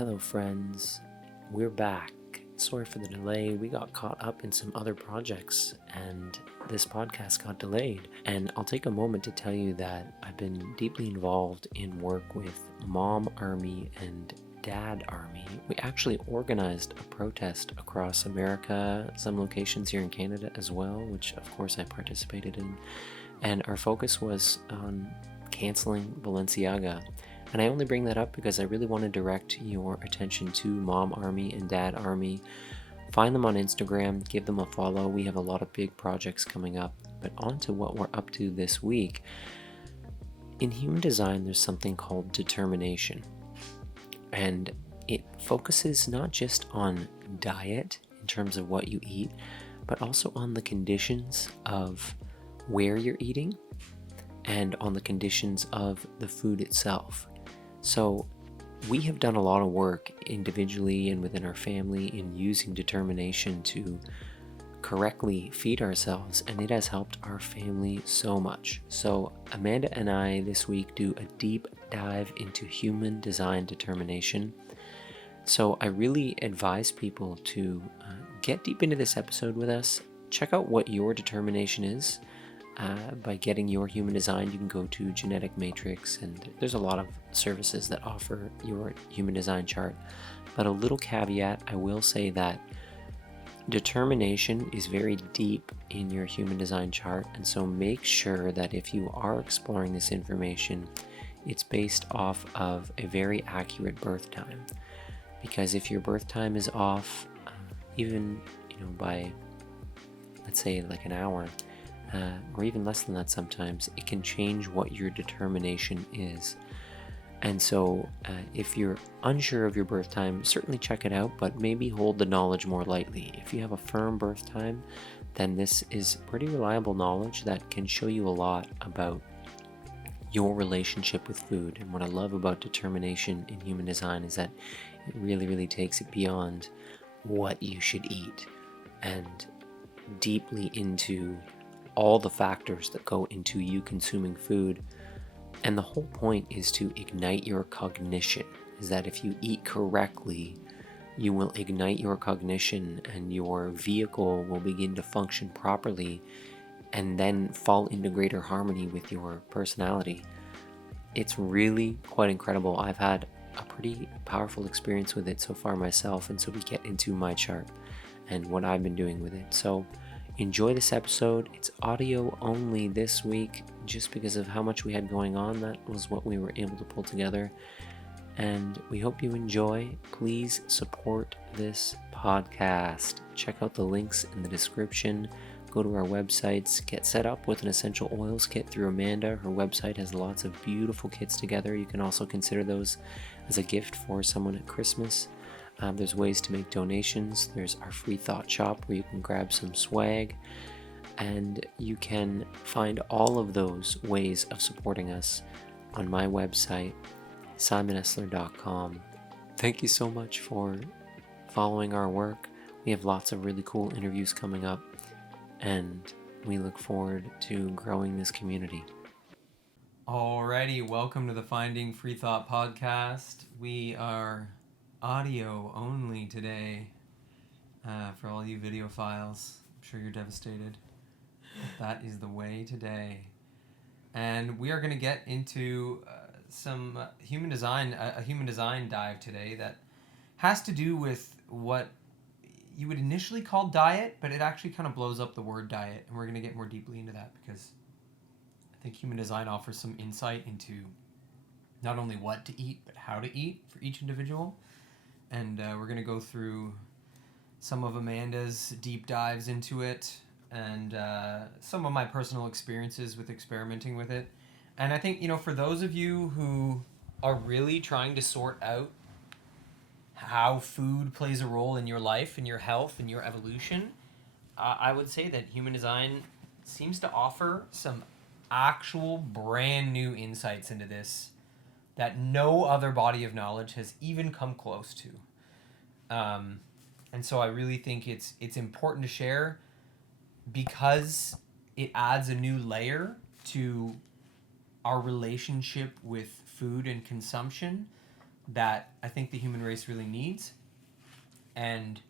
Hello, friends. We're back. Sorry for the delay. We got caught up in some other projects and this podcast got delayed. And I'll take a moment to tell you that I've been deeply involved in work with Mom Army and Dad Army. We actually organized a protest across America, some locations here in Canada as well, which of course I participated in. And our focus was on canceling Balenciaga. And I only bring that up because I really want to direct your attention to Mom Army and Dad Army. Find them on Instagram, give them a follow. We have a lot of big projects coming up. But on to what we're up to this week. In human design, there's something called determination. And it focuses not just on diet in terms of what you eat, but also on the conditions of where you're eating and on the conditions of the food itself. So we have done a lot of work individually and within our family in using determination to correctly feed ourselves, and it has helped our family so much. So Amanda and I this week do a deep dive into human design determination. So I really advise people to get deep into this episode with us. Check out what your determination is. By getting your human design, you can go to Genetic Matrix, and there's a lot of services that offer your human design chart. But a little caveat, I will say that determination is very deep in your human design chart, and so make sure that if you are exploring this information, it's based off of a very accurate birth time. Because if your birth time is off, even by, let's say, like an hour, or even less than that sometimes, it can change what your determination is. And so if you're unsure of your birth time, certainly check it out, but maybe hold the knowledge more lightly. If you have a firm birth time, then this is pretty reliable knowledge that can show you a lot about your relationship with food. And what I love about determination in human design is that it really, really takes it beyond what you should eat and deeply into all the factors that go into you consuming food. And the whole point is to ignite your cognition, is that if you eat correctly, you will ignite your cognition and your vehicle will begin to function properly and then fall into greater harmony with your personality. It's really quite incredible. I've had a pretty powerful experience with it so far myself, and so we get into my chart and what I've been doing with it. So enjoy this episode. It's audio only this week just because of how much we had going on. That was what we were able to pull together, and we hope you enjoy. Please support this podcast. Check out the links in the description. Go to our websites, get set up with an essential oils kit through Amanda. Her website has lots of beautiful kits together. You can also consider those as a gift for someone at Christmas. There's ways to make donations. There's our free thought shop where you can grab some swag, and you can find all of those ways of supporting us on my website, SimonEsler.com. Thank you so much for following our work. We have lots of really cool interviews coming up, and we look forward to growing this community. Alrighty, welcome to the Finding Free Thought podcast. We are audio only today for all you video files. I'm sure you're devastated. That is the way today. And we are going to get into some human design, a human design dive today that has to do with what you would initially call diet, but it actually kind of blows up the word diet. And we're going to get more deeply into that because I think human design offers some insight into not only what to eat, but how to eat for each individual. And we're going to go through some of Amanda's deep dives into it and some of my personal experiences with experimenting with it. And I think, for those of you who are really trying to sort out how food plays a role in your life, in your health, in your evolution, I would say that human design seems to offer some actual brand new insights into this that no other body of knowledge has even come close to. And so I really think it's important to share because it adds a new layer to our relationship with food and consumption that I think the human race really needs, and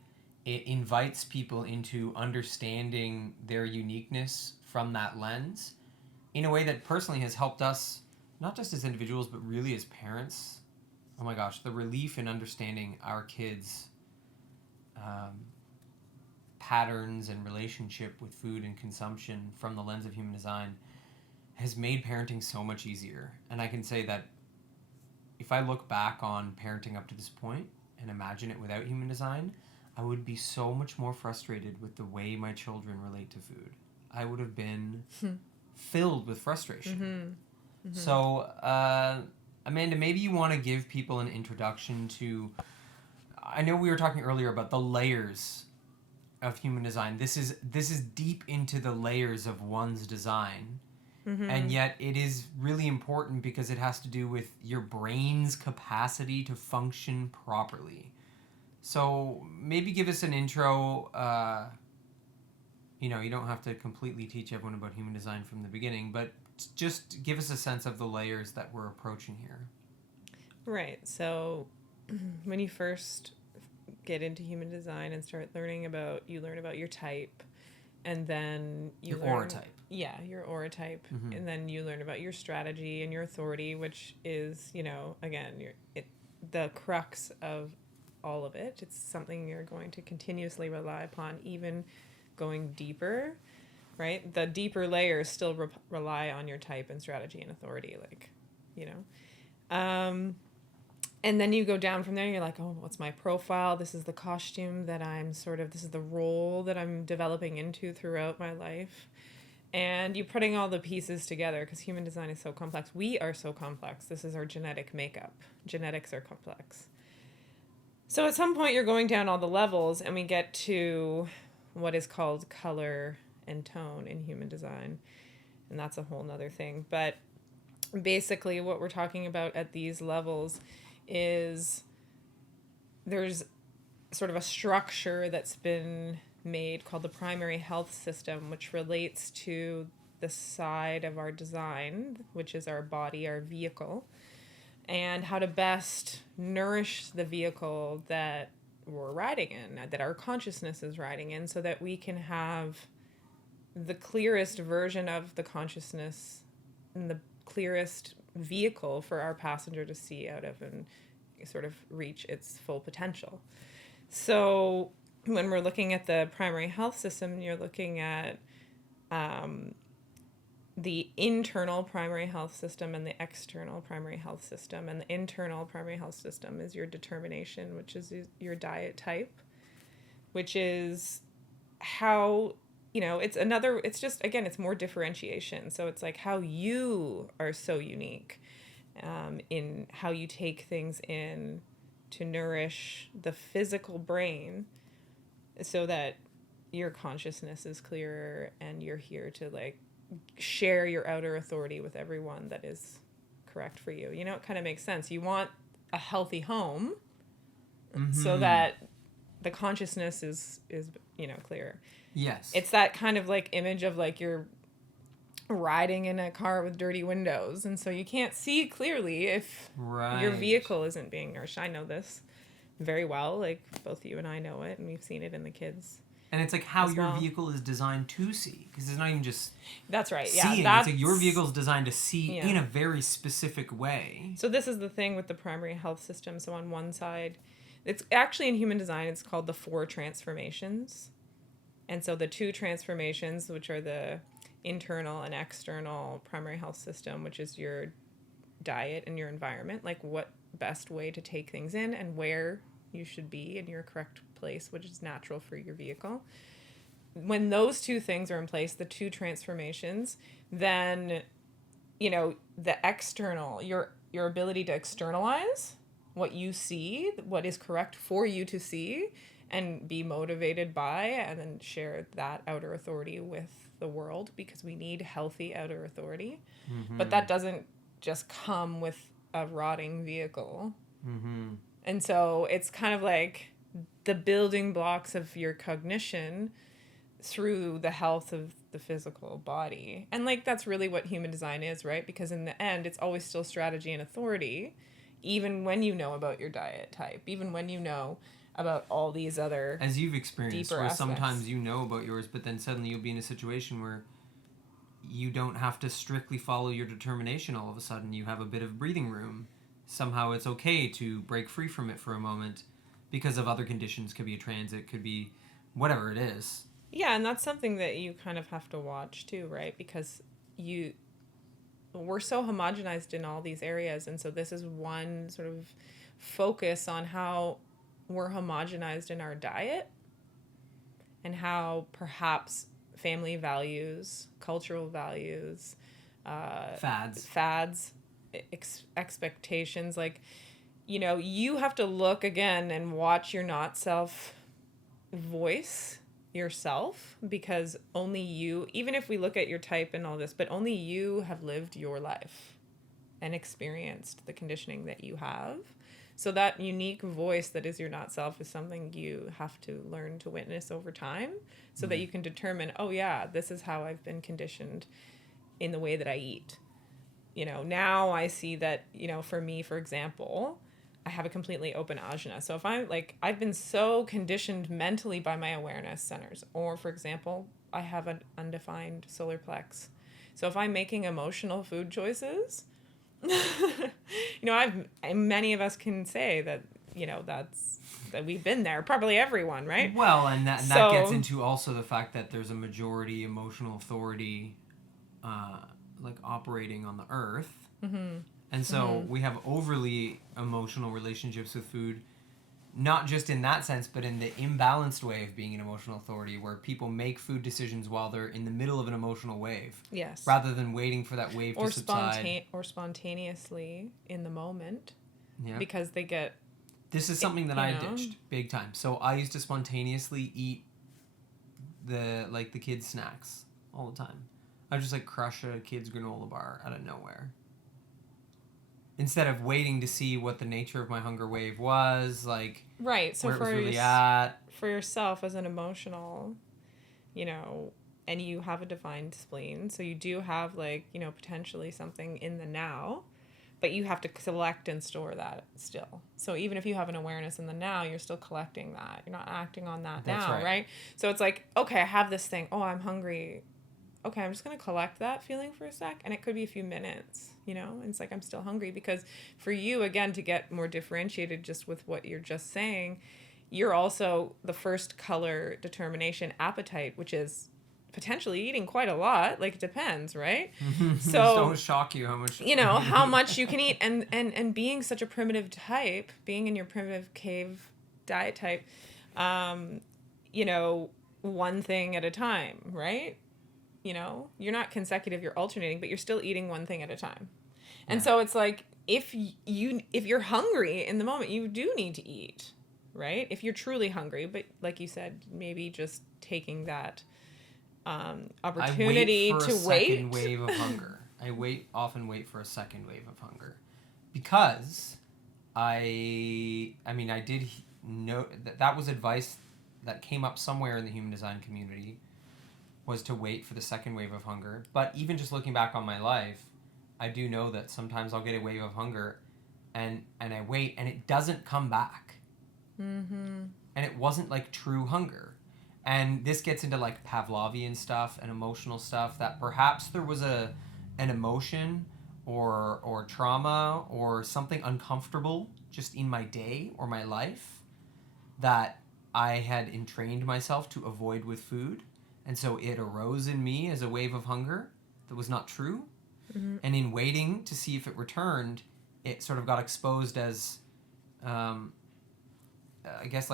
it invites people into understanding their uniqueness from that lens in a way that personally has helped us, not just as individuals, but really as parents. Oh my gosh, the relief in understanding our kids' patterns and relationship with food and consumption from the lens of human design has made parenting so much easier. And I can say that if I look back on parenting up to this point and imagine it without human design, I would be so much more frustrated with the way my children relate to food. I would have been filled with frustration. So, Amanda, maybe you want to give people an introduction to... I know we were talking earlier about the layers of human design. This is deep into the layers of one's design. And yet it is really important because it has to do with your brain's capacity to function properly. So maybe give us an intro. You don't have to completely teach everyone about human design from the beginning, but just give us a sense of the layers that we're approaching here. Right. So when you first get into human design and start learning about, you learn about your type, and then you Your learn aura type. Yeah, your aura type, and then you learn about your strategy and your authority, which is, again, the crux of all of it. It's something you're going to continuously rely upon, even going deeper, right? The deeper layers still rely on your type and strategy and authority, and then you go down from there and you're like, oh, what's my profile? This is the costume that this is the role that I'm developing into throughout my life. And you're putting all the pieces together because human design is so complex. We are so complex. This is our genetic makeup. Genetics are complex. So at some point you're going down all the levels and we get to what is called color and tone in human design. And that's a whole nother thing. But basically what we're talking about at these levels is there's sort of a structure that's been made called the primary health system, which relates to the side of our design, which is our body, our vehicle, and how to best nourish the vehicle that we're riding in, that our consciousness is riding in, so that we can have the clearest version of the consciousness and the clearest vehicle for our passenger to see out of and sort of reach its full potential. So when we're looking at the primary health system, you're looking at the internal primary health system and the external primary health system. And the internal primary health system is your determination, which is your diet type, which is how, it's more differentiation. So it's like how you are so unique in how you take things in to nourish the physical brain so that your consciousness is clearer and you're here to share your outer authority with everyone that is correct for you. It kind of makes sense. You want a healthy home so that the consciousness is clearer. Yes. It's that kind of image of you're riding in a car with dirty windows, and so you can't see clearly if your vehicle isn't being nourished. I know this very well. Both you and I know it, and we've seen it in the kids. And it's how your vehicle is designed to see, because it's not even just that's right. seeing. Yeah, it's your vehicle is designed to see in a very specific way. So this is the thing with the primary health system. So on one side, it's actually in human design, it's called the 4 transformations. And so the 2 transformations, which are the internal and external primary health system, which is your diet and your environment, what best way to take things in and where you should be in your correct place, which is natural for your vehicle. When those 2 things are in place, the 2 transformations, then, the external, your ability to externalize what you see, what is correct for you to see, and be motivated by, and then share that outer authority with the world, because we need healthy outer authority. But that doesn't just come with a rotting vehicle. And so it's kind of the building blocks of your cognition through the health of the physical body. And that's really what human design is, right? Because in the end, it's always still strategy and authority. even when you know about your diet type, even when you know about all these other as you've experienced, deeper where aspects. sometimes you know about yours, but then suddenly you'll be in a situation where you don't have to strictly follow your determination all of a sudden. You have a bit of breathing room. Somehow it's okay to break free from it for a moment because of other conditions. Could be a transit, could be whatever it is. Yeah, and that's something that you kind of have to watch too, right? Because we're so homogenized in all these areas, and so this is one sort of focus on how we're homogenized in our diet and how perhaps family values, cultural values, Fads. expectations, like, you have to look again and watch your not self voice yourself, because only you, even if we look at your type and all this, but only you have lived your life and experienced the conditioning that you have. So that unique voice that is your not self is something you have to learn to witness over time, so that you can determine, oh yeah, this is how I've been conditioned in the way that I eat. Now I see that, for me, for example, I have a completely open ajna. So if I've been so conditioned mentally by my awareness centers, or for example, I have an undefined solar plex. So if I'm making emotional food choices, many of us can say that, that we've been there, probably everyone, right? Well, and that gets into also the fact that there's a majority emotional authority operating on the earth. Mm-hmm. And so we have overly emotional relationships with food, not just in that sense, but in the imbalanced way of being an emotional authority, where people make food decisions while they're in the middle of an emotional wave. Yes. Rather than waiting for that wave to subside. Or spontaneously in the moment. Yeah. Because they get... This is something that I ditched big time. So I used to spontaneously eat the kids' snacks all the time. I would just crush a kid's granola bar out of nowhere. Instead of waiting to see what the nature of my hunger wave was, right. So where it was really at. For yourself as an emotional, and you have a defined spleen, so you do have potentially something in the now, but you have to collect and store that still. So even if you have an awareness in the now, you're still collecting that. You're not acting on that. That's now, right? So it's okay, I have this thing. Oh, I'm hungry. Okay, I'm just going to collect that feeling for a sec, and it could be a few minutes, and it's I'm still hungry, because for you, again, to get more differentiated just with what you're just saying, you're also the first color determination appetite, which is potentially eating quite a lot. It depends, right? So don't shock you how much how much you can eat, and being such a primitive type, being in your primitive cave diet type, one thing at a time, right? You're not consecutive, you're alternating, but you're still eating one thing at a time. And so it's if you're hungry in the moment, you do need to eat, right? If you're truly hungry, but like you said, maybe just taking that opportunity to wait. Second wave of hunger. I often wait for a second wave of hunger, because I did know that was advice that came up somewhere in the human design community, was to wait for the second wave of hunger. But even just looking back on my life, I do know that sometimes I'll get a wave of hunger and I wait and it doesn't come back. Mm-hmm. And it wasn't true hunger. And this gets into Pavlovian stuff and emotional stuff, that perhaps there was an emotion or trauma or something uncomfortable just in my day or my life that I had entrained myself to avoid with food. And so it arose in me as a wave of hunger that was not true. Mm-hmm. And in waiting to see if it returned, it sort of got exposed as,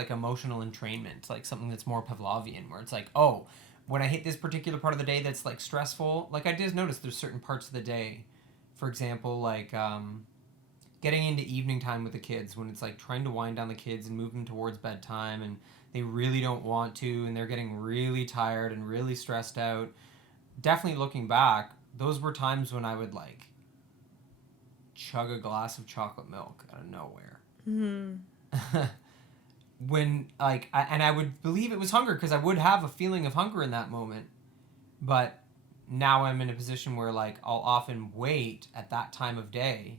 emotional entrainment, something that's more Pavlovian, where it's when I hit this particular part of the day that's stressful, I just noticed there's certain parts of the day, for example, getting into evening time with the kids, when it's trying to wind down the kids and move them towards bedtime, and they really don't want to, and they're getting really tired and really stressed out. Definitely looking back, those were times when I would chug a glass of chocolate milk out of nowhere. Mm-hmm. When I would believe it was hunger, because I would have a feeling of hunger in that moment. But now I'm in a position where I'll often wait at that time of day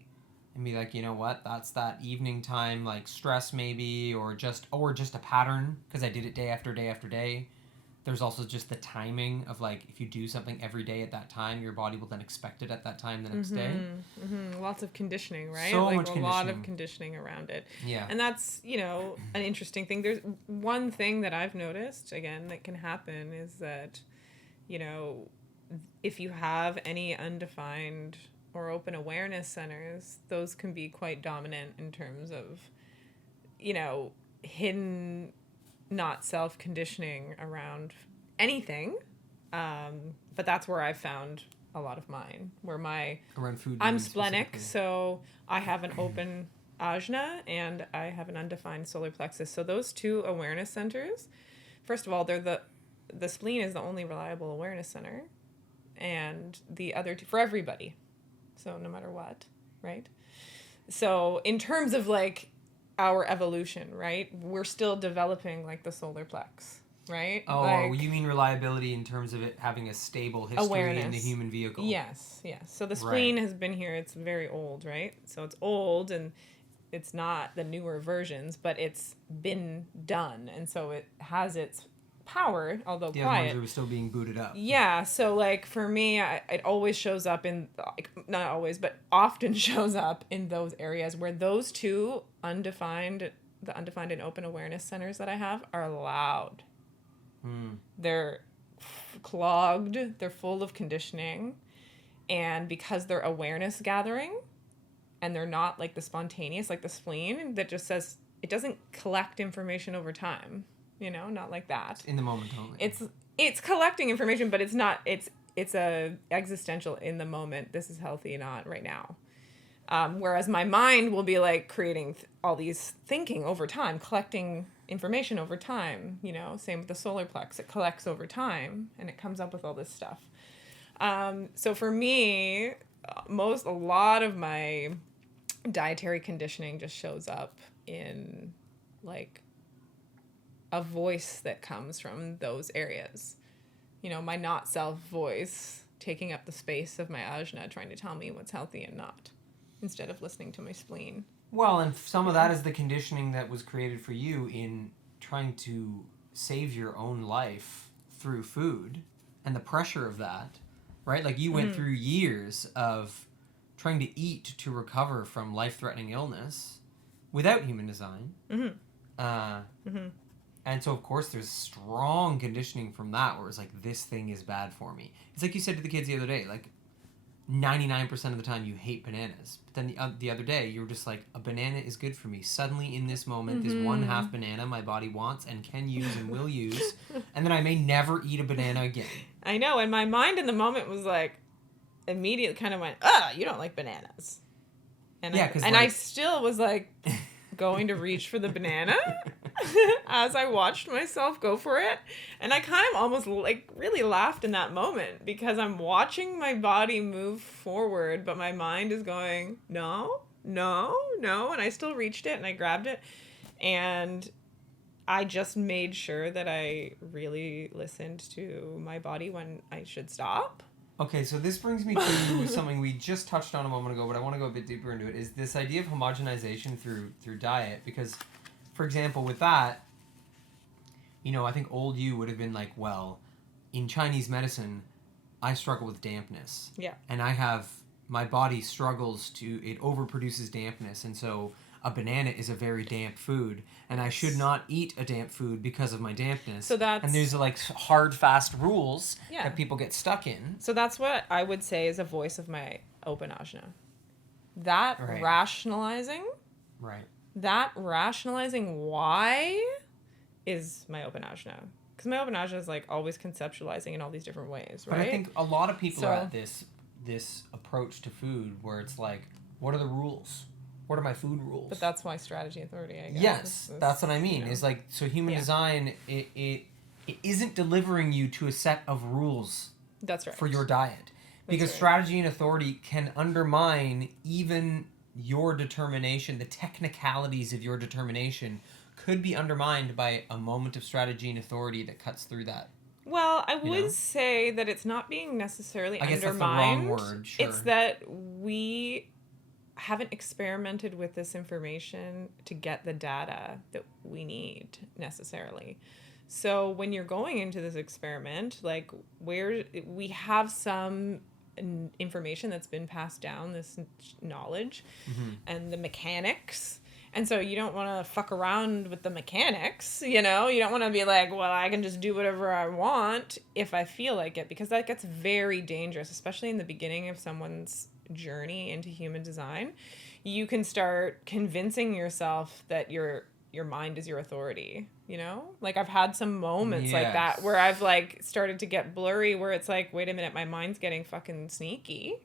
and be like, you know what, that's that evening time, like stress maybe, or just a pattern because I did it day after day after day. There's also just the timing of like, if you do something every day at that time, your body will then expect it at that time the next day. Lots of conditioning, right? So like much a lot of conditioning. conditioning around it. Yeah. And that's, an interesting thing. There's one thing that I've noticed, again, that can happen is that, if you have any undefined or open awareness centers, those can be quite dominant in terms of, hidden, not self-conditioning around anything. But that's where I've found a lot of mine, where around food. I'm splenic, so I have an open ajna and I have an undefined solar plexus. So those two awareness centers, first of all, they're the spleen is the only reliable awareness center, and the other two for everybody. So no matter what, right? So in terms of like our evolution, right? We're still developing like the solar plex, right? Oh, like, you mean reliability in terms of it having a stable history awareness in the human vehicle? Yes. So the spleen Right. has been here. It's very old, right? So it's old and it's not the newer versions, but it's been done. And so it has its power, although The other quiet. ones who were still being booted up. Yeah, so like for me, it always shows up in, like, not always, but often shows up in those areas where those two the undefined and open awareness centers that I have are loud. They're clogged, they're full of conditioning, and because they're awareness gathering and they're not like the spontaneous, like the spleen that just says, it doesn't collect information over time, not like that. In the moment only. It's collecting information, but it's not, it's a existential in the moment. This is healthy, not right now. Whereas my mind will be like creating all these thinking over time, collecting information over time, same with the solar plex. It collects over time and it comes up with all this stuff. So for me, a lot of my dietary conditioning just shows up in like a voice that comes from those areas. My not self voice taking up the space of my ajna, trying to tell me what's healthy and not, instead of listening to my spleen. Well, and some of that is the conditioning that was created for you in trying to save your own life through food and the pressure of that, right? Like you went through years of trying to eat to recover from life-threatening illness without human design. And so, of course, there's strong conditioning from that where it's like, this thing is bad for me. It's like you said to the kids the other day, like 99% of the time you hate bananas. But then the other day you were just like, a banana is good for me. Suddenly in this moment, this 1/2 banana my body wants and can use and will use. And then I may never eat a banana again. I know. And my mind in the moment was like, immediately kind of went, you don't like bananas. And Yeah, 'cause, I like- still was like going to reach for the banana as I watched myself go for it. And I kind of almost like really laughed in that moment because I'm watching my body move forward, but my mind is going, no. And I still reached it and I grabbed it. And I just made sure that I really listened to my body when I should stop. Okay, so this brings me to something we just touched on a moment ago, but I want to go a bit deeper into it, is this idea of homogenization through diet. Because, for example, with that, I think old you would have been like, well, in Chinese medicine, I struggle with dampness. Yeah. And my body struggles it overproduces dampness, and so a banana is a very damp food, and I should not eat a damp food because of my dampness. And there's like hard, fast rules that people get stuck in. So that's what I would say is a voice of my open ajna. That rationalizing why is my open ajna. Because my open ajna is like always conceptualizing in all these different ways, right? But I think a lot of people are at this approach to food where it's like, what are the rules? What are my food rules? But that's why strategy authority, I guess. Yes, that's what I mean. Is like, so human design, it isn't delivering you to a set of rules. That's right. For your diet. Because strategy and authority can undermine even your determination. The technicalities of your determination could be undermined by a moment of strategy and authority that cuts through that. Well, I would say that it's not being necessarily I guess undermined. that's the wrong word, sure. It's that we haven't experimented with this information to get the data that we need necessarily. So when you're going into this experiment, like where we have some information that's been passed down, this knowledge and the mechanics. And so you don't want to fuck around with the mechanics, you know? You don't want to be like, well, I can just do whatever I want if I feel like it, because that gets very dangerous, especially in the beginning of someone's journey into human design. You can start convincing yourself that your mind is your authority, you know? Like I've had some moments like that where I've like started to get blurry, where it's like, wait a minute, my mind's getting fucking sneaky.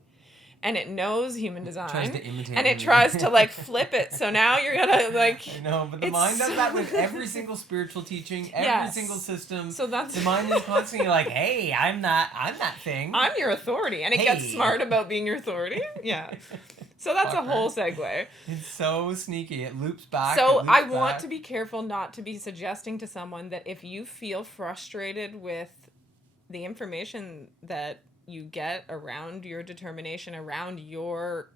And it knows human design. Tries to imitate and it tries to like flip it. So now you're gonna like. I know, but the mind does that with every single spiritual teaching, every single system. So that's the mind is constantly like, hey, I'm that thing. I'm your authority, and it gets smart about being your authority. Yeah. So that's a whole segue. It's so sneaky. It loops back. So I want to be careful not to be suggesting to someone that if you feel frustrated with the information that you get around your determination, around your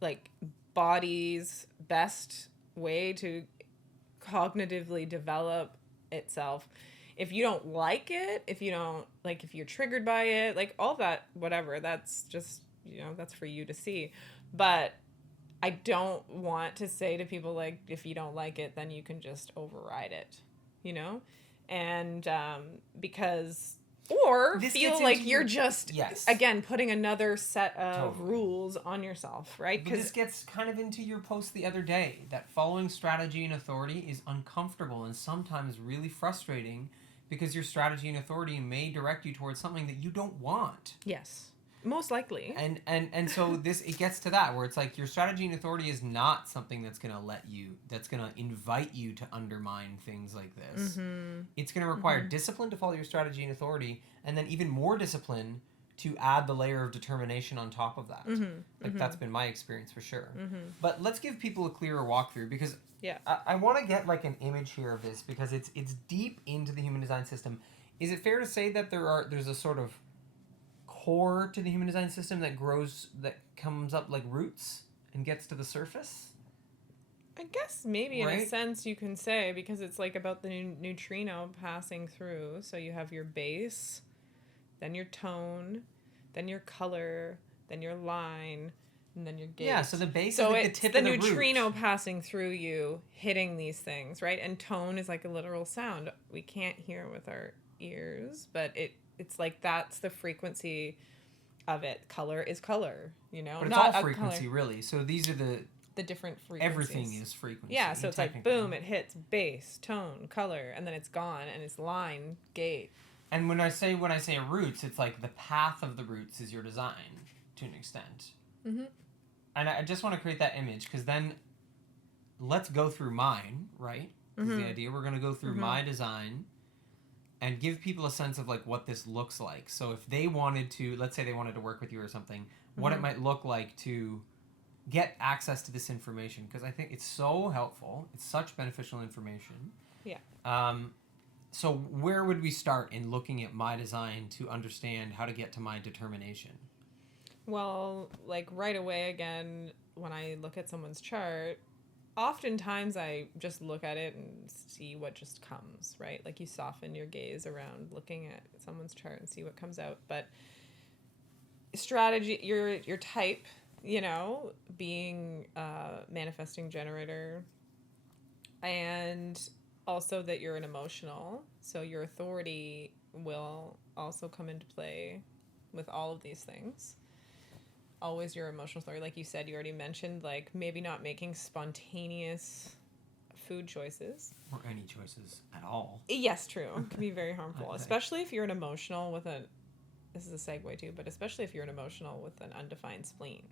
like body's best way to cognitively develop itself, if you don't like it, if you don't like, if you're triggered by it, like all that, whatever, that's just, you know, that's for you to see. But I don't want to say to people like, if you don't like it, then you can just override it, you know? And because or this feel like you're just, yes, again, putting another set of rules on yourself, right? But this gets kind of into your post the other day, that following strategy and authority is uncomfortable and sometimes really frustrating, because your strategy and authority may direct you towards something that you don't want. Yes. Most likely. And so this, it gets to that where it's like your strategy and authority is not something that's going to invite you to undermine things like this. Mm-hmm. It's going to require discipline to follow your strategy and authority, and then even more discipline to add the layer of determination on top of that. That's been my experience for sure. But let's give people a clearer walkthrough, because I want to get like an image here of this, because it's deep into the human design system. Is it fair to say that there's a sort of core to the human design system that comes up like roots and gets to the surface? I guess maybe right? In a sense you can say, because it's like about the neutrino passing through. So you have your base, then your tone, then your color, then your line, and then your gate. Yeah, so the base is like the tip of the root. So it's the neutrino passing through you, hitting these things, right? And tone is like a literal sound. We can't hear with our ears, but it's like that's the frequency of it. Color is color, you know? But it's all frequency, really. So these are the different frequencies. Everything is frequency. Yeah, so it's like, boom, it hits bass, tone, color, and then it's gone, and it's line, gate. And when I say roots, it's like the path of the roots is your design, to an extent. Mm-hmm. And I just want to create that image, because then let's go through mine, right? Is the idea. We're going to go through my design and give people a sense of like what this looks like. So if they wanted to, let's say they wanted to work with you or something, what it might look like to get access to this information, because I think it's so helpful. It's such beneficial information. Yeah. So where would we start in looking at my design to understand how to get to my determination? Well, like right away, again, when I look at someone's chart, oftentimes I just look at it and see what just comes, right? Like you soften your gaze around looking at someone's chart and see what comes out. But strategy, your type, you know, being a manifesting generator, and also that you're an emotional. So your authority will also come into play with all of these things. Always your emotional authority. Like you said, you already mentioned, like maybe not making spontaneous food choices. Or any choices at all. Yes, true. It can be very harmful, especially if you're an emotional with this is a segue too, but especially if you're an emotional with an undefined spleen.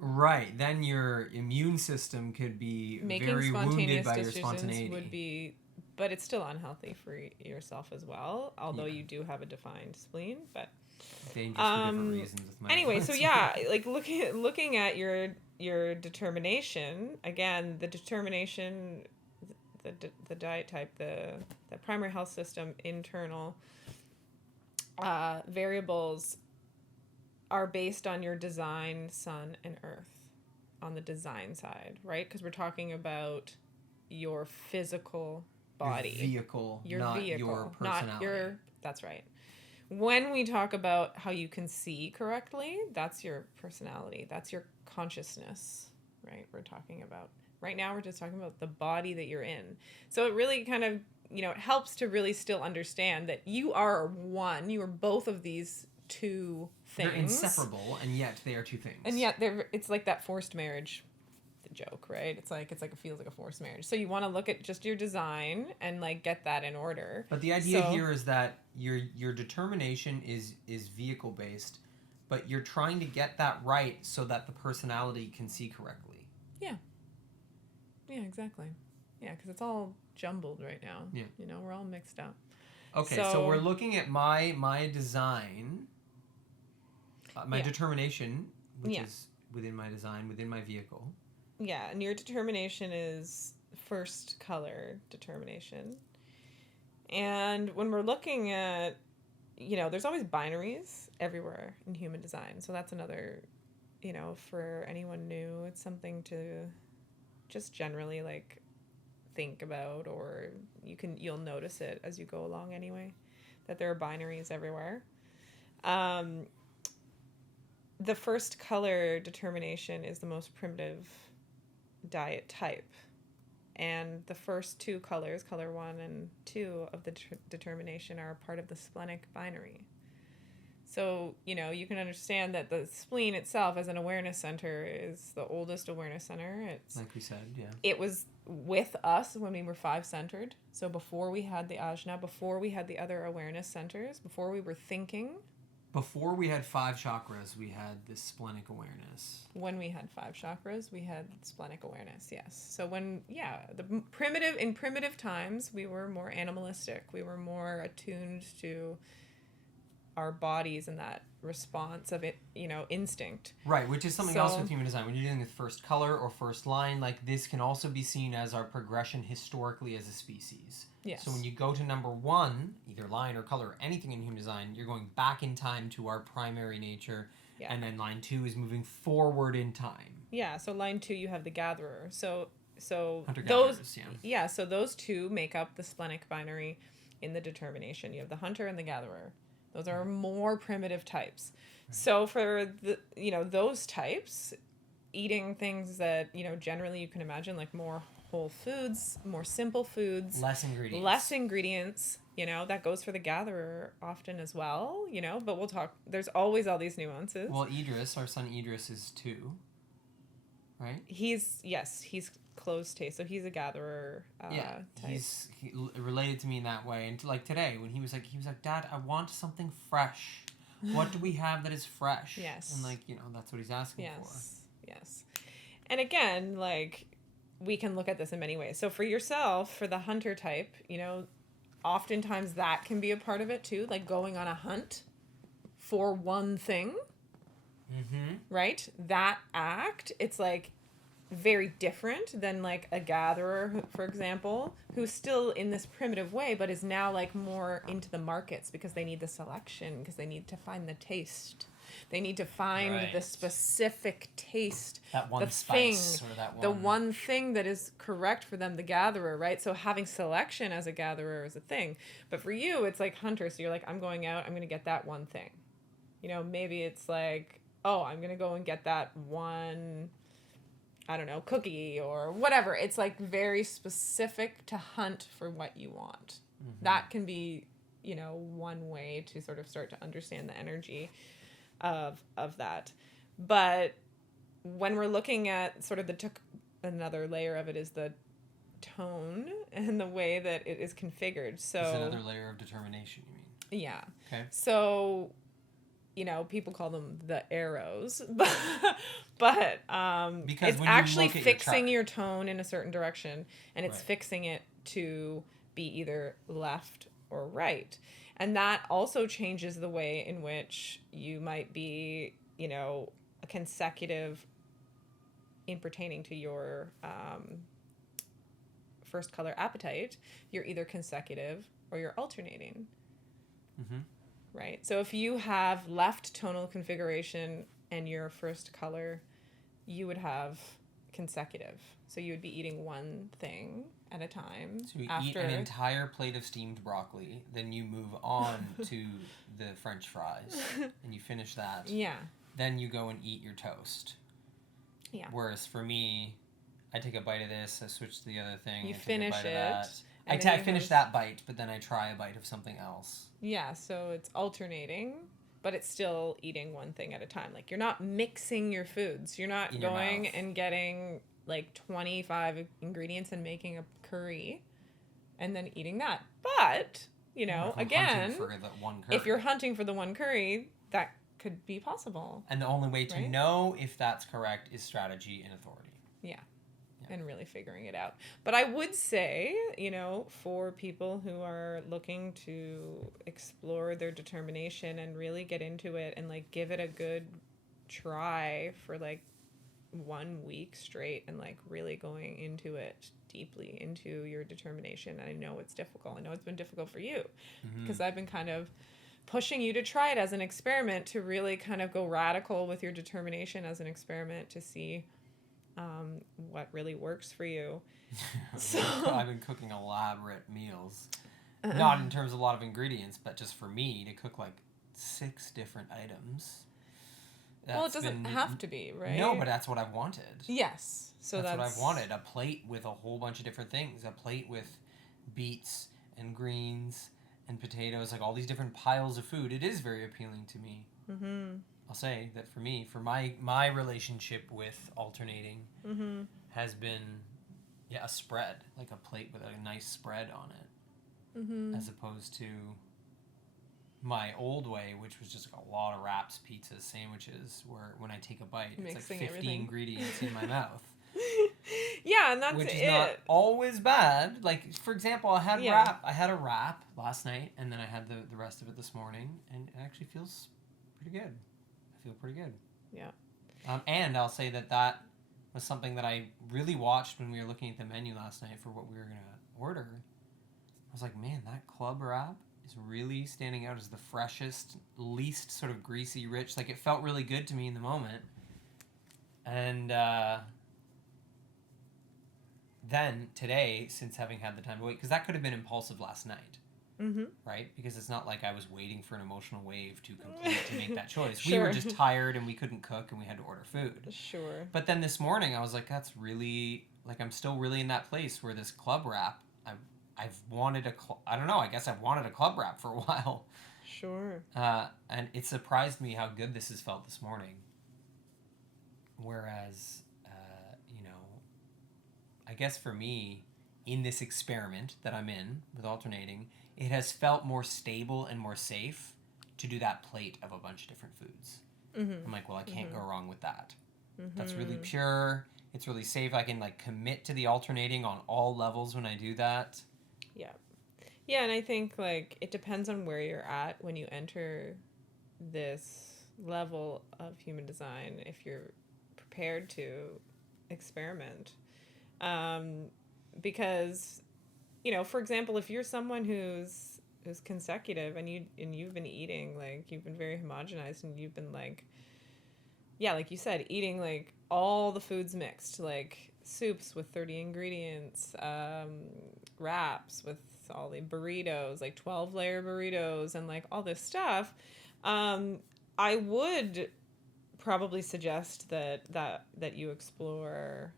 Right. Then your immune system could be very wounded by your spontaneity. Would be, but it's still unhealthy for yourself as well, although you do have a defined spleen, but dangerous for different reasons. Anyway, so yeah, like looking at your determination, again, the determination, the diet type, the primary health system, internal variables are based on your design, sun, and earth. on the design side, right? Because we're talking about your physical body. Your vehicle, your personality. That's right. When we talk about how you can see correctly, that's your personality. That's your consciousness, right? We're talking about. Right now, we're just talking about the body that you're in. So it really kind of, it helps to really still understand that you are one. You are both of these two things. They're inseparable, and yet they are two things. And yet it's like that forced marriage joke, right? It's like it feels like a forced marriage. So you want to look at just your design and like get that in order. But the idea here is that your determination is vehicle based, but you're trying to get that right so that the personality can see correctly. Yeah. Yeah, exactly. Yeah, because it's all jumbled right now. Yeah. We're all mixed up. Okay, so we're looking at my design, my determination, which is within my design, within my vehicle. Yeah, and your determination is first color determination. And when we're looking at, there's always binaries everywhere in human design. So that's another, for anyone new, it's something to just generally like think about, or you'll notice it as you go along anyway, that there are binaries everywhere. The first color determination is the most primitive diet type, and the first two colors, color 1 and 2 of the determination, are part of the splenic binary. So you can understand that the spleen itself as an awareness center is the oldest awareness center. It's like we said, yeah, it was with us when we were 5-centered. So before we had the ajna, before we had the other awareness centers, before we were thinking. Before we had 5 chakras, we had this splenic awareness. When we had 5 chakras, we had splenic awareness, yes. So in primitive times, we were more animalistic. We were more attuned to our bodies and that response of it, instinct. Right, which is something else with human design. When you're dealing with first color or first line, like this can also be seen as our progression historically as a species. Yes. So when you go to number 1, either line or color, anything in human design, you're going back in time to our primary nature. Yeah. And then line 2 is moving forward in time. Yeah, so line 2 you have the gatherer. So hunter-gatherers, so those two make up the splenic binary in the determination. You have the hunter and the gatherer. Those are more primitive types. Right. So for those types, eating things that, generally you can imagine, like more whole foods, more simple foods. Less ingredients. That goes for the gatherer often as well, but we'll talk. There's always all these nuances. Well, Idris, our son Idris, is 2, right? He's closed taste, so he's a gatherer type. He related to me in that way. And like today, when he was like, Dad, I want something fresh. What do we have that is fresh? Yes. And that's what he's asking for. Yes. And again, like, we can look at this in many ways. So for yourself, for the hunter type, oftentimes that can be a part of it too, like going on a hunt for one thing. Mm-hmm. Right? That act, it's like very different than like a gatherer, for example, who's still in this primitive way, but is now like more into the markets because they need the selection, because they need to find the taste. They need to find the specific taste, that one spice, the one thing that is correct for them, the gatherer, right? So having selection as a gatherer is a thing. But for you, it's like hunter. So you're like, I'm going out, I'm going to get that one thing. Maybe it's like, oh, I'm going to go and get that one, I don't know, cookie or whatever. It's like very specific to hunt for what you want. Mm-hmm. That can be, one way to sort of start to understand the energy of that. But when we're looking at sort of another layer of it is the tone and the way that it is configured. So it's another layer of determination, you mean? Yeah. Okay. So people call them the arrows, but because it's actually fixing your tone in a certain direction, and it's fixing it to be either left or right. And that also changes the way in which you might be, a consecutive in pertaining to your first color appetite. You're either consecutive or you're alternating. Mm-hmm. Right? So if you have left tonal configuration and your first color you would have consecutive. So you would be eating one thing at a time. So you eat an entire plate of steamed broccoli, then you move on to the French fries, and you finish that. Yeah. Then you go and eat your toast. Yeah. Whereas for me, I take a bite of this, I switch to the other thing. You I take finish a bite it. Of that. I finish that bite, but then I try a bite of something else. Yeah, so it's alternating, but it's still eating one thing at a time. Like, you're not mixing your foods. You're not going and getting like 25 ingredients and making a curry and then eating that. But, you know, again, if you're hunting for the one curry, that could be possible. And the only way to know if that's correct is strategy and authority. Yeah. And really figuring it out. But I would say, you know, for people who are looking to explore their determination and really get into it and like give it a good try for like 1 week straight and like really going into it deeply into your determination. I know it's difficult. I know it's been difficult for you because I've been kind of pushing you to try it as an experiment, to really kind of go radical with your determination as an experiment to see what really works for you. So I've been cooking elaborate meals, not in terms of a lot of ingredients, but just for me to cook like 6 different items. Well, it doesn't have to be, right? No, but that's what I've wanted. Yes. So that's what I've wanted. A plate with a whole bunch of different things. A plate with beets and greens and potatoes, like all these different piles of food. It is very appealing to me. Mm-hmm. I'll say that for me, for my relationship with alternating has been, a spread, like a plate with a nice spread on it, as opposed to my old way, which was just like a lot of wraps, pizzas, sandwiches, where when I take a bite, it's like 50 everything. Ingredients in my mouth. Yeah, and that's which is not always bad. Like, for example, I had a wrap last night, and then I had the rest of it this morning, and it actually feels pretty good. I feel pretty good. Yeah. And I'll say that was something that I really watched when we were looking at the menu last night for what we were going to order. I was like, man, that club wrap is really standing out as the freshest, least sort of greasy, rich. Like, it felt really good to me in the moment. And then today, since having had the time to wait, because that could have been impulsive last night. Right? Because it's not like I was waiting for an emotional wave to complete to make that choice. Sure. We were just tired and we couldn't cook and we had to order food. Sure. But then this morning I was like, that's really, like, I'm still really in that place where this club wrap, I've wanted I don't know, I guess I've wanted a club wrap for a while. Sure. And it surprised me how good this has felt this morning. Whereas, I guess for me, in this experiment that I'm in with alternating, it has felt more stable and more safe to do that plate of a bunch of different foods. I'm like, well, I can't go wrong with that. That's really pure. It's really safe. I can like commit to the alternating on all levels when I do that. Yeah. Yeah, and I think like it depends on where you're at when you enter this level of human design, if you're prepared to experiment. Because, for example, if you're someone who's consecutive and you've been eating, like, you've been very homogenized and you've been like, like you said, eating like all the foods mixed, like soups with 30 ingredients, wraps with all the burritos, like 12-layer burritos and like all this stuff, I would probably suggest that you explore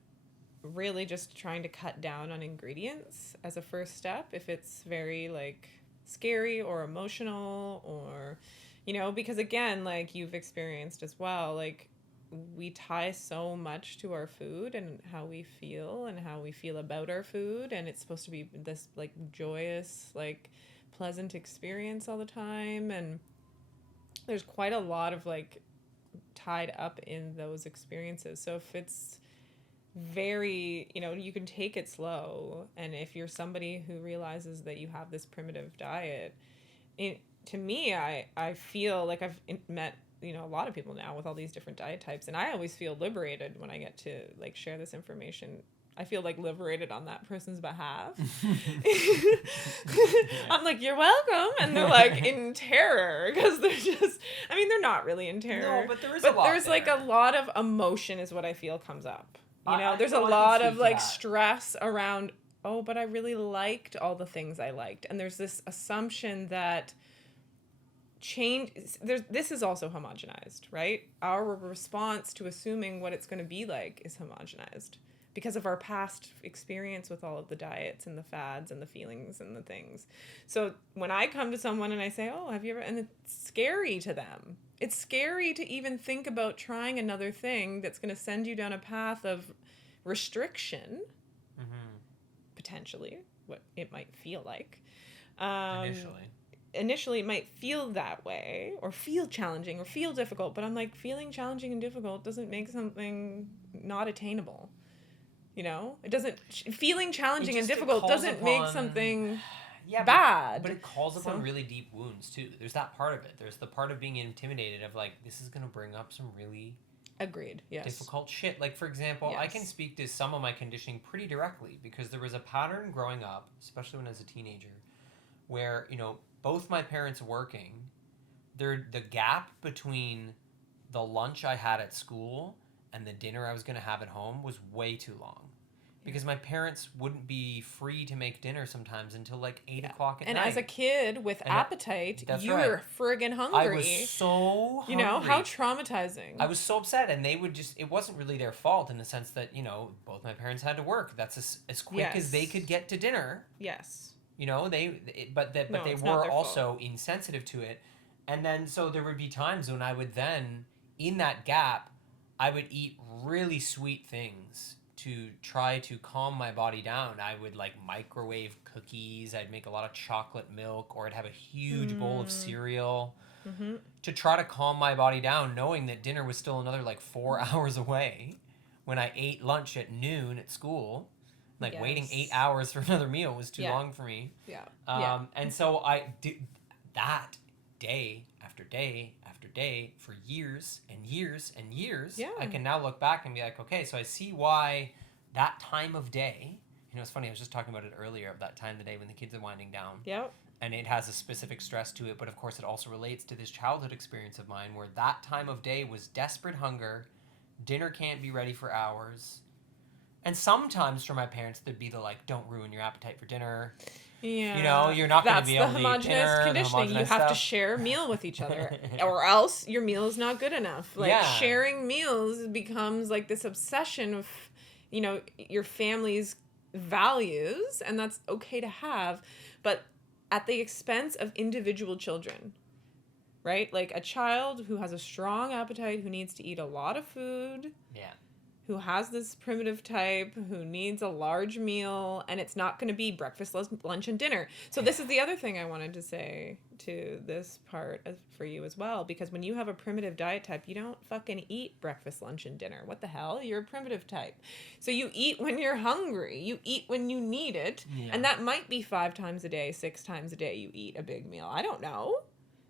really just trying to cut down on ingredients as a first step if it's very like scary or emotional, or because again, like you've experienced as well, like we tie so much to our food and how we feel about our food, and it's supposed to be this like joyous, like pleasant experience all the time, and there's quite a lot of like tied up in those experiences. So if it's very, you can take it slow, and if you're somebody who realizes that you have this primitive diet, to me, I feel like I've met a lot of people now with all these different diet types, and I always feel liberated when I get to like share this information. I feel like liberated on that person's behalf. I'm like, you're welcome. And they're like in terror because they're just, I mean, they're not really in terror. No, but there is a lot there's like there. a lot of emotion is what I feel comes up. You know, there's a I can lot speak of to like that. stress around, oh, but I really liked all the things I liked. And there's this assumption that this is also homogenized, right? Our response to assuming what it's going to be like is homogenized because of our past experience with all of the diets and the fads and the feelings and the things. So when I come to someone and I say, oh, have you ever, and it's scary to them. It's scary to even think about trying another thing that's going to send you down a path of restriction, potentially, what it might feel like. Initially it might feel that way or feel challenging or feel difficult, but I'm like, feeling challenging and difficult doesn't make something not attainable. You know, it doesn't, feeling challenging and difficult doesn't make something bad. But it calls upon So- really deep wounds too. There's that part of it. There's the part of being intimidated of like, this is going to bring up some really Agreed. Yes. difficult shit. Like, for example, I can Yes. speak to some of my conditioning pretty directly because there was a pattern growing up, especially when I was a teenager, where, you know, both my parents working, the gap between the lunch I had at school and the dinner I was going to have at home was way too long. Because my parents wouldn't be free to make dinner sometimes until like 8 o'clock at And night. as a kid with And appetite, that's you right. were friggin' hungry. I was so hungry. You know, how traumatizing. I was so upset, and they would just, it wasn't really their fault in the sense that, you know, both my parents had to work. That's as quick as they Yes. could get to dinner. Yes. You know, but they No, they it's not were their also insensitive to it. And then, so there would be times when I would then, in that gap, I would eat really sweet things to try to calm my body down. I would like microwave cookies. I'd make a lot of chocolate milk, or I'd have a huge bowl of cereal to try to calm my body down, knowing that dinner was still another like 4 hours away when I ate lunch at noon at school. Like waiting Yes. 8 hours for another meal was too Yeah. long for me. Yeah. And so I did that day after day after day for years and years and years. Yeah. I can now look back and be like, okay, so I see why that time of day, you know, it's funny, I was just talking about it earlier, of that time of the day when the kids are winding down. Yep. And it has a specific stress to it, but of course it also relates to this childhood experience of mine where that time of day was desperate hunger, dinner can't be ready for hours. And sometimes for my parents, there'd be the like, don't ruin your appetite for dinner. Yeah. You know, you're not going to That's be the able to eat dinner. homogenous the conditioning. You homogenous have to stuff. share a meal with each other, or else your meal is not good enough. Like Yeah. sharing meals becomes like this obsession of, you know, your family's values, and that's okay to have, but at the expense of individual children. Right? Like a child who has a strong appetite, who needs to eat a lot of food, Yeah. who has this primitive type, who needs a large meal, and it's not going to be breakfast, lunch, and dinner. So this is the other thing I wanted to say to this part for you as well, because when you have a primitive diet type, you don't fucking eat breakfast, lunch, and dinner. What the hell? You're a primitive type. So you eat when you're hungry. You eat when you need it. Yeah. And that might be 5 times a day, 6 times a day you eat a big meal. I don't know.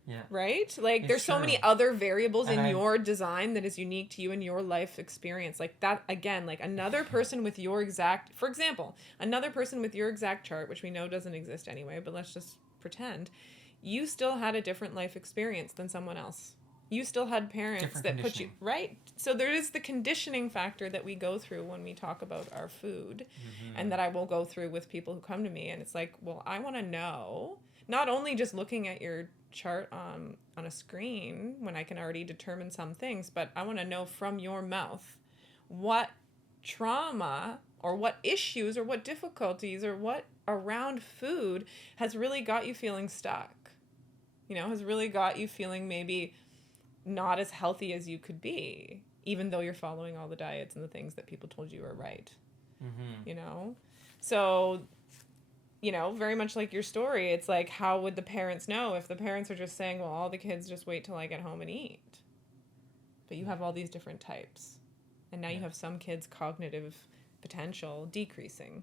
Yeah. Right? Like, It's there's so true. many other variables And in I- your design that is unique to you and your life experience. Like, that, again, like another person with your exact, for example, another person with your exact chart, which we know doesn't exist anyway, but let's just pretend, you still had a different life experience than someone else. You still had parents Different that put you, conditioning. right? So there is the conditioning factor that we go through when we talk about our food, and that I will go through with people who come to me, and it's like, well, I want to know, not only just looking at your chart on a screen when I can already determine some things, but I want to know from your mouth what trauma or what issues or what difficulties or what around food has really got you feeling stuck, you know, has really got you feeling maybe not as healthy as you could be, even though you're following all the diets and the things that people told you are right. You know? So, you know, very much like your story, it's like, how would the parents know if the parents are just saying, well, all the kids just wait till I get home and eat? But you have all these different types. And now you have some kids' cognitive potential decreasing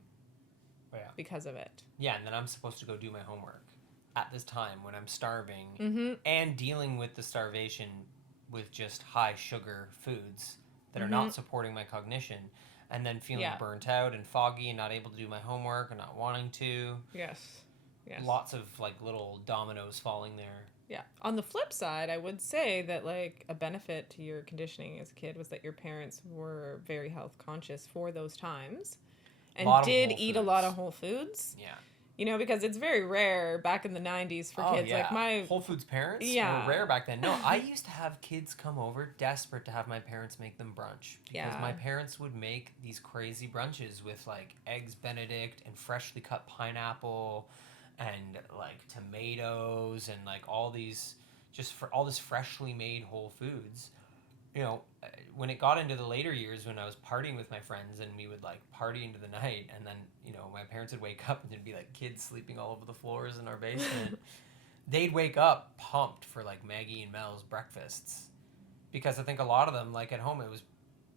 because of it. Yeah, and then I'm supposed to go do my homework at this time when I'm starving and dealing with the starvation with just high sugar foods that are not supporting my cognition, and then feeling burnt out and foggy and not able to do my homework and not wanting to. Yes. Yes. Lots of like little dominoes falling there. Yeah. On the flip side, I would say that like a benefit to your conditioning as a kid was that your parents were very health conscious for those times and did eat a lot of whole foods. Yeah. You know, because it's very rare back in the 90s for kids. Yeah. Like my Whole Foods parents were rare back then. No, I used to have kids come over desperate to have my parents make them brunch. Because my parents would make these crazy brunches with like eggs Benedict and freshly cut pineapple and like tomatoes and like all these all this freshly made whole foods. You know, when it got into the later years when I was partying with my friends and we would like party into the night, and then, you know, my parents would wake up and there'd be like kids sleeping all over the floors in our basement. They'd wake up pumped for like Maggie and Mel's breakfasts, because I think a lot of them, like at home, it was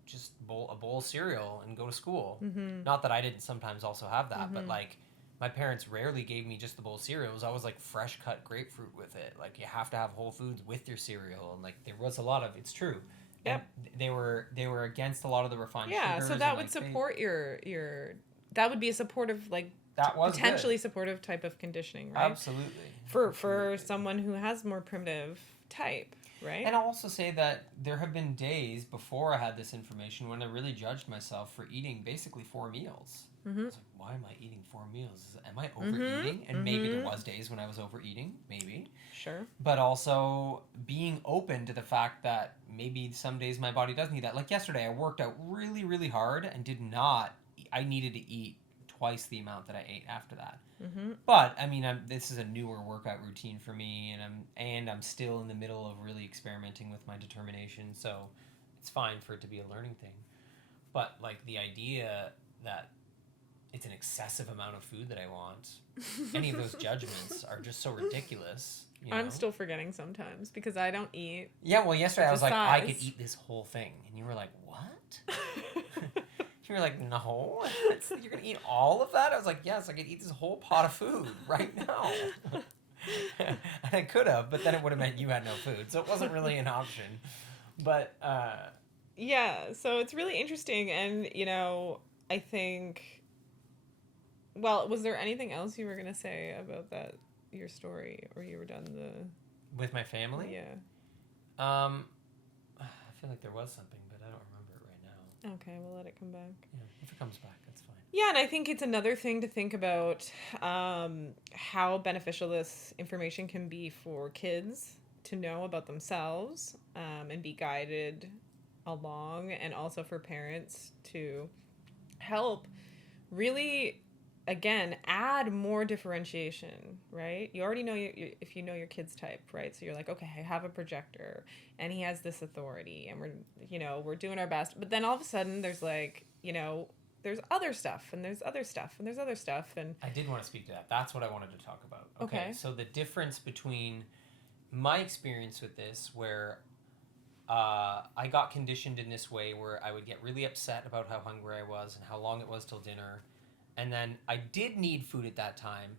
just a bowl of cereal and go to school. Not that I didn't sometimes also have that, but like my parents rarely gave me just the bowl of cereal. It was always like fresh cut grapefruit with it. Like you have to have Whole Foods with your cereal, and like there was a lot of, it's true. Yep. They were against a lot of the refined sugars. Yeah, so that would support your that would be a supportive, like, that was potentially supportive type of conditioning, right? Absolutely. For someone who has more primitive type, right? And I'll also say that there have been days before I had this information when I really judged myself for eating basically 4 meals. I was like, why am I eating 4 meals? Am I overeating? And maybe there was days when I was overeating, maybe. Sure. But also being open to the fact that maybe some days my body does need that. Like yesterday, I worked out really, really hard and I needed to eat twice the amount that I ate after that. But I mean, this is a newer workout routine for me, and I'm still in the middle of really experimenting with my determination. So it's fine for it to be a learning thing. But like the idea that it's an excessive amount of food that I want, any of those judgments are just so ridiculous. You know? I'm still forgetting sometimes because I don't eat. Yeah, well, yesterday I was like, I could eat this whole thing, and you were like, what? You were like, no, you're gonna eat all of that? I was like, yes, I could eat this whole pot of food right now. And I could have, but then it would have meant you had no food, so it wasn't really an option. But yeah, so it's really interesting, and you know, I think. Well, was there anything else you were gonna say about that, your story, or you were done with my family? Yeah. I feel like there was something, but I don't remember it right now. Okay, we'll let it come back. Yeah, if it comes back, that's fine. Yeah, and I think it's another thing to think about how beneficial this information can be for kids to know about themselves and be guided along, and also for parents to help really, again, add more differentiation, right? You already know if you know your kid's type, right? So you're like, okay, I have a projector and he has this authority and we're doing our best. But then all of a sudden there's like, you know, there's other stuff and there's other stuff and there's other stuff. And I did want to speak to that. That's what I wanted to talk about. Okay. So the difference between my experience with this, where I got conditioned in this way where I would get really upset about how hungry I was and how long it was till dinner. And then I did need food at that time,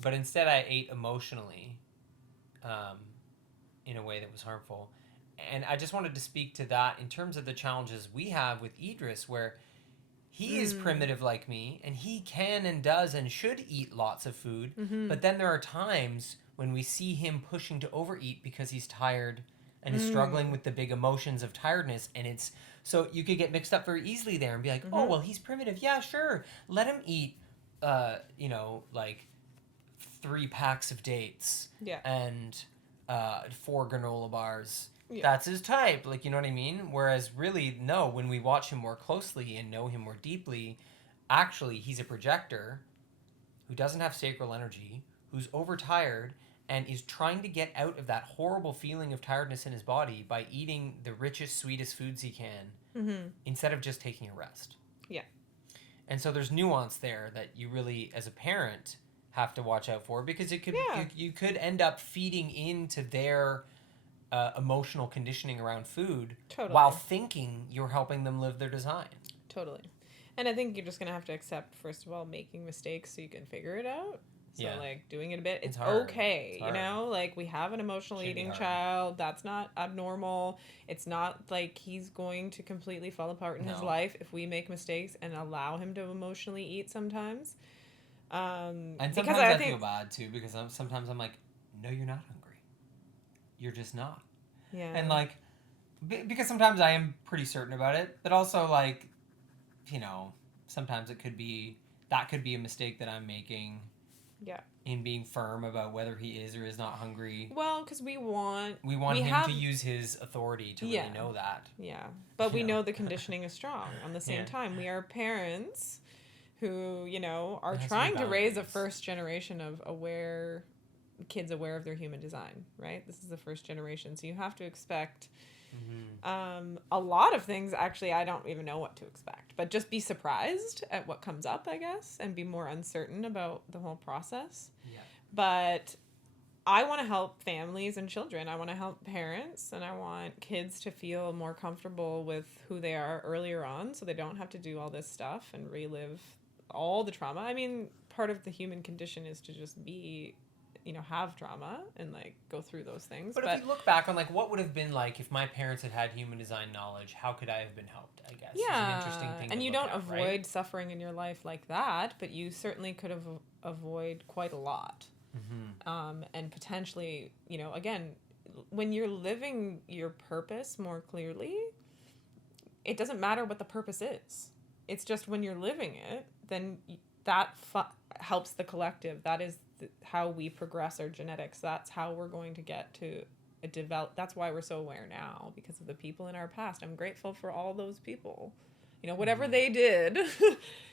but instead I ate emotionally in a way that was harmful. And I just wanted to speak to that in terms of the challenges we have with Idris, where he is primitive like me, and he can and does and should eat lots of food. But then there are times when we see him pushing to overeat because he's tired and is struggling with the big emotions of tiredness. And it's so you could get mixed up very easily there and be like, oh, well, he's primitive. Yeah, sure. Let him eat, like 3 packs of dates and 4 granola bars. Yeah. That's his type. Like, you know what I mean? Whereas really, no, when we watch him more closely and know him more deeply, actually, he's a projector who doesn't have sacral energy, who's overtired, and is trying to get out of that horrible feeling of tiredness in his body by eating the richest, sweetest foods he can instead of just taking a rest. Yeah. And so there's nuance there that you really, as a parent, have to watch out for, because it could you could end up feeding into their emotional conditioning around food while thinking you're helping them live their design. Totally. And I think you're just going to have to accept, first of all, making mistakes so you can figure it out. So Yeah. like doing it a bit, it's hard. okay. It's You hard. know, like we have an emotional Should be eating hard. child. That's not abnormal. It's not like he's going to completely fall apart in his No. life if we make mistakes and allow him to emotionally eat sometimes. And Because sometimes I I think feel bad too because sometimes I'm like, no, you're not hungry. You're just not. yeah. And like, because sometimes I am pretty certain about it, but also like, sometimes that could be a mistake that I'm making. Yeah. In being firm about whether he is or is not hungry. Well, because we want him to use his authority to really know that. Yeah, but we You know know. the conditioning is strong. On the same Yeah. time, we are parents who, are There has to be trying to raise a boundaries. first generation of kids aware of their human design, right? This is the first generation. So you have to expect a lot of things. Actually, I don't even know what to expect, but just be surprised at what comes up, I guess, and be more uncertain about the whole process. Yeah. But I want to help families and children. I want to help parents, and I want kids to feel more comfortable with who they are earlier on so they don't have to do all this stuff and relive all the trauma. I mean, part of the human condition is to just be, have trauma and like go through those things. But if you look back on like what would have been like if my parents had human design knowledge, how could I have been helped, I guess. Yeah, is an interesting thing and to you look don't at, avoid right? suffering in your life like that, but you certainly could have avoid quite a lot. And potentially, again, when you're living your purpose more clearly, it doesn't matter what the purpose is. It's just when you're living it, then that helps the collective. That is how we progress our genetics. That's how we're going to get to that's why we're so aware now, because of the people in our past. I'm grateful for all those people, whatever they did,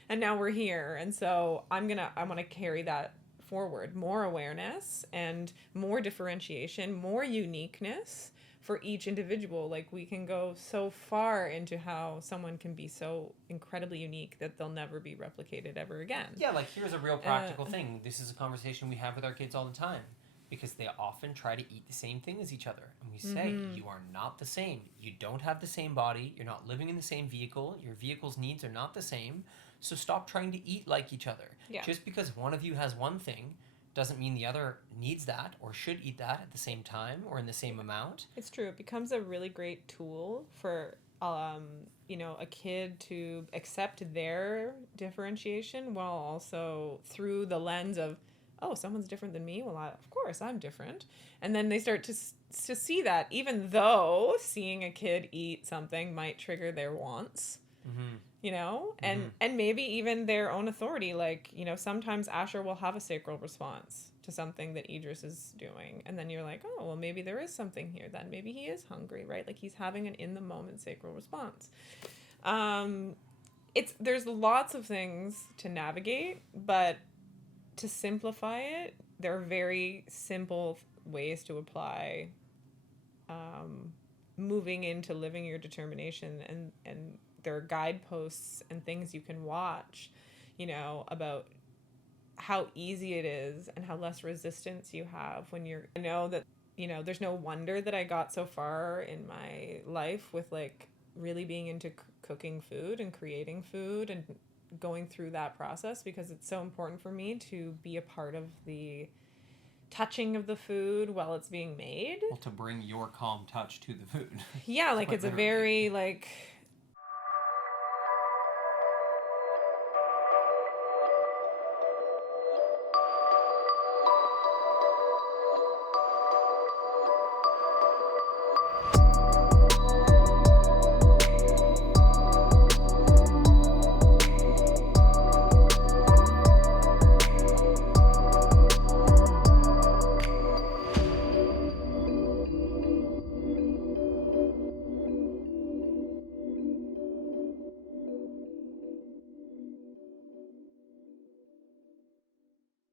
and now we're here. And so I want to carry that forward, more awareness and more differentiation, more uniqueness for each individual. Like we can go so far into how someone can be so incredibly unique that they'll never be replicated ever again. Yeah, like here's a real practical thing. This is a conversation we have with our kids all the time because they often try to eat the same thing as each other. And we say, you are not the same. You don't have the same body. You're not living in the same vehicle. Your vehicle's needs are not the same. So stop trying to eat like each other. Yeah. Just because one of you has one thing doesn't mean the other needs that or should eat that at the same time or in the same amount. It's true. It becomes a really great tool for a kid to accept their differentiation while also through the lens of, oh, someone's different than me. Well, of course I'm different. And then they start to see that, even though seeing a kid eat something might trigger their wants. And maybe even their own authority. Like, sometimes Asher will have a sacral response to something that Idris is doing. And then you're like, oh, well, maybe there is something here then. Maybe he is hungry, right? Like he's having an in-the-moment sacral response. There's lots of things to navigate, but to simplify it, there are very simple ways to apply moving into living your determination, and there are guideposts and things you can watch, about how easy it is and how less resistance you have when I know that, there's no wonder that I got so far in my life with like really being into cooking food and creating food and going through that process, because it's so important for me to be a part of the touching of the food while it's being made. Well, to bring your calm touch to the food. Yeah, like it's a very like